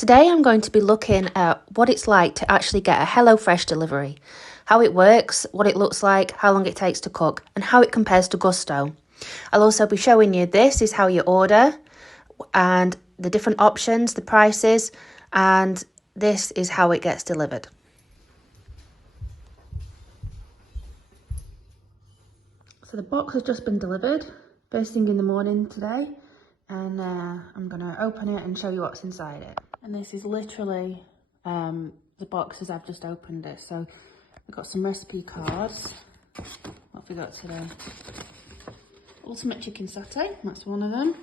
Today I'm going to be looking at what it's like to actually get a HelloFresh delivery, how it works, what it looks like, how long it takes to cook, and how it compares to Gusto. I'll also be showing you this is how you order, and the different options, the prices, and this is how it gets delivered. So the box has just been delivered, first thing in the morning today, and I'm going to open it and show you what's inside it. And this is literally the box as I've just opened it. So we've got some recipe cards. What have we got today? Ultimate chicken satay, that's one of them.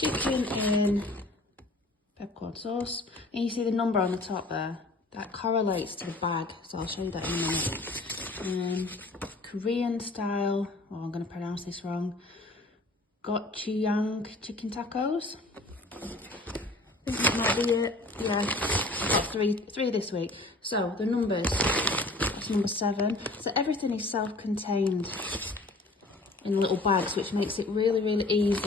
Chicken in peppercorn sauce. And you see the number on the top there? That correlates to the bag, so I'll show you that in a minute. Korean style, oh I'm going to pronounce this wrong, gochujang chicken tacos. I think that might be it. Yeah, I've got three this week. So the numbers, that's number 7. So everything is self-contained in little bags, which makes it really, really easy.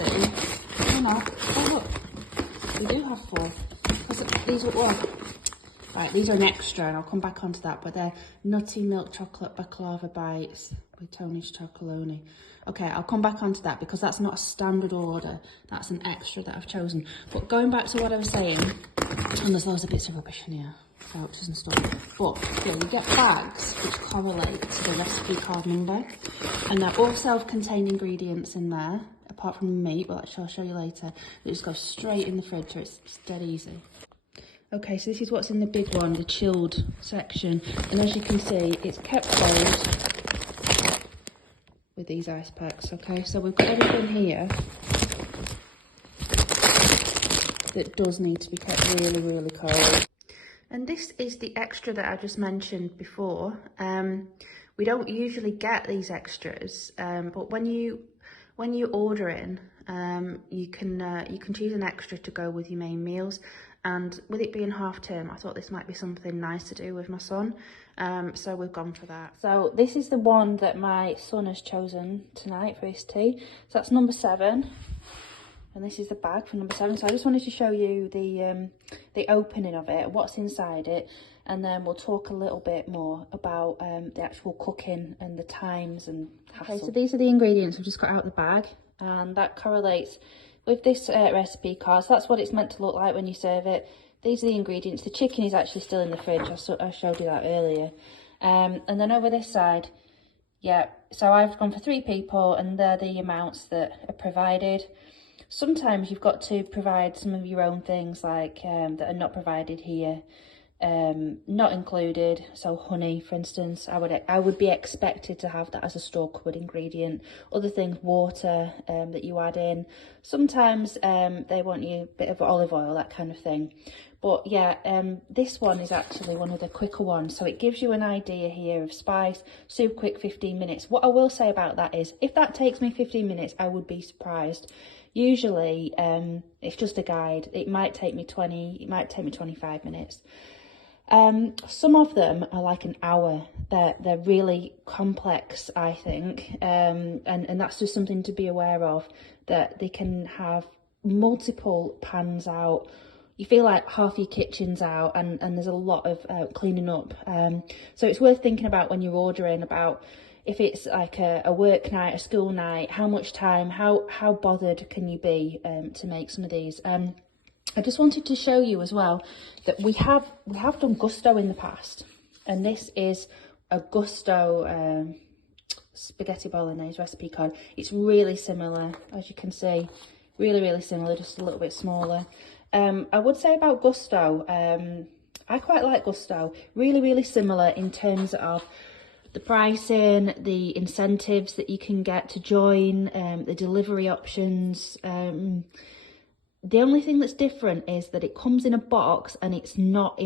Oh look, we do have 4. These are what? Right, these are an extra, and I'll come back onto that, but they're nutty milk chocolate baklava bites with Tony's chocolonely. Okay, I'll come back onto that because that's not a standard order. That's an extra that I've chosen. But going back to what I was saying, and there's loads of bits of rubbish in here, vouchers and stuff. But yeah, you get bags which correlate to the recipe card number, and they're all self-contained ingredients in there, apart from the meat, but I'll show you later. They just go straight in the fridge, so it's dead easy. Okay, so this is what's in the big one, the chilled section. And as you can see, it's kept cold with these ice packs, okay? So we've got everything here that does need to be kept really, really cold. And this is the extra that I just mentioned before. We don't usually get these extras, but when you order in, you can choose an extra to go with your main meals. And with it being half term, I thought this might be something nice to do with my son. So we've gone for that. So this is the one that my son has chosen tonight for his tea. So that's number 7. And this is the bag for number 7. So I just wanted to show you the opening of it, what's inside it. And then we'll talk a little bit more about the actual cooking and the times and hassle. Okay, so these are the ingredients we've just got out of the bag. And that correlates with this recipe card. So that's what it's meant to look like when you serve it. These are the ingredients. The chicken is actually still in the fridge. I showed you that earlier. And then over this side, yeah, so I've gone for 3 people and they're the amounts that are provided. Sometimes you've got to provide some of your own things like that are not provided here. Not included, so honey for instance, I would be expected to have that as a store cupboard ingredient. Other things, water that you add in. Sometimes they want you a bit of olive oil, that kind of thing. But yeah, this one is actually one of the quicker ones, so it gives you an idea here of spice. Super quick, 15 minutes. What I will say about that is, if that takes me 15 minutes, I would be surprised. Usually it's just a guide. It might take me 20, it might take me 25 minutes. Some of them are like an hour. They're really complex, I think, and that's just something to be aware of, that they can have multiple pans out. You feel like half your kitchen's out, and there's a lot of cleaning up. So it's worth thinking about when you're ordering, about if it's like a work night, a school night, how much time, how bothered can you be to make some of these. I just wanted to show you as well that we have done Gusto in the past, and this is a Gusto spaghetti bolognese recipe card. It's really similar, as you can see, really similar, just a little bit smaller. I would say about Gusto, I quite like Gusto. Really similar in terms of the pricing, the incentives that you can get to join, the delivery options. The only thing that's different is that it comes in a box and it's not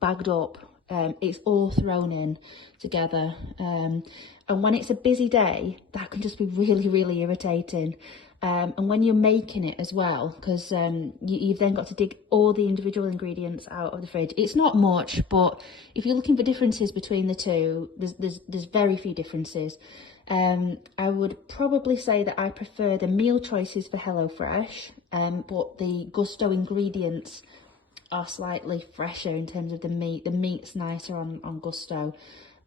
bagged up. It's all thrown in together. And when it's a busy day, that can just be really irritating. And when you're making it as well, because you've then got to dig all the individual ingredients out of the fridge. It's not much, but if you're looking for differences between the two, there's very few differences. I would probably say that I prefer the meal choices for HelloFresh. but the Gusto ingredients are slightly fresher in terms of the meat. The meat's nicer on Gusto,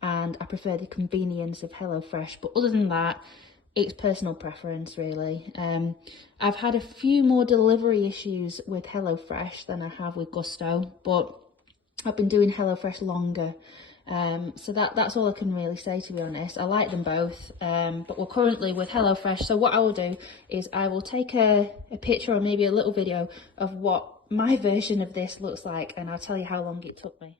and I prefer the convenience of HelloFresh. But other than that, it's personal preference, really. I've had a few more delivery issues with HelloFresh than I have with Gusto, but I've been doing HelloFresh longer. So that's all I can really say, to be honest. I like them both, but we're currently with HelloFresh. So what I will do is I will take a picture or maybe a little video of what my version of this looks like, and I'll tell you how long it took me.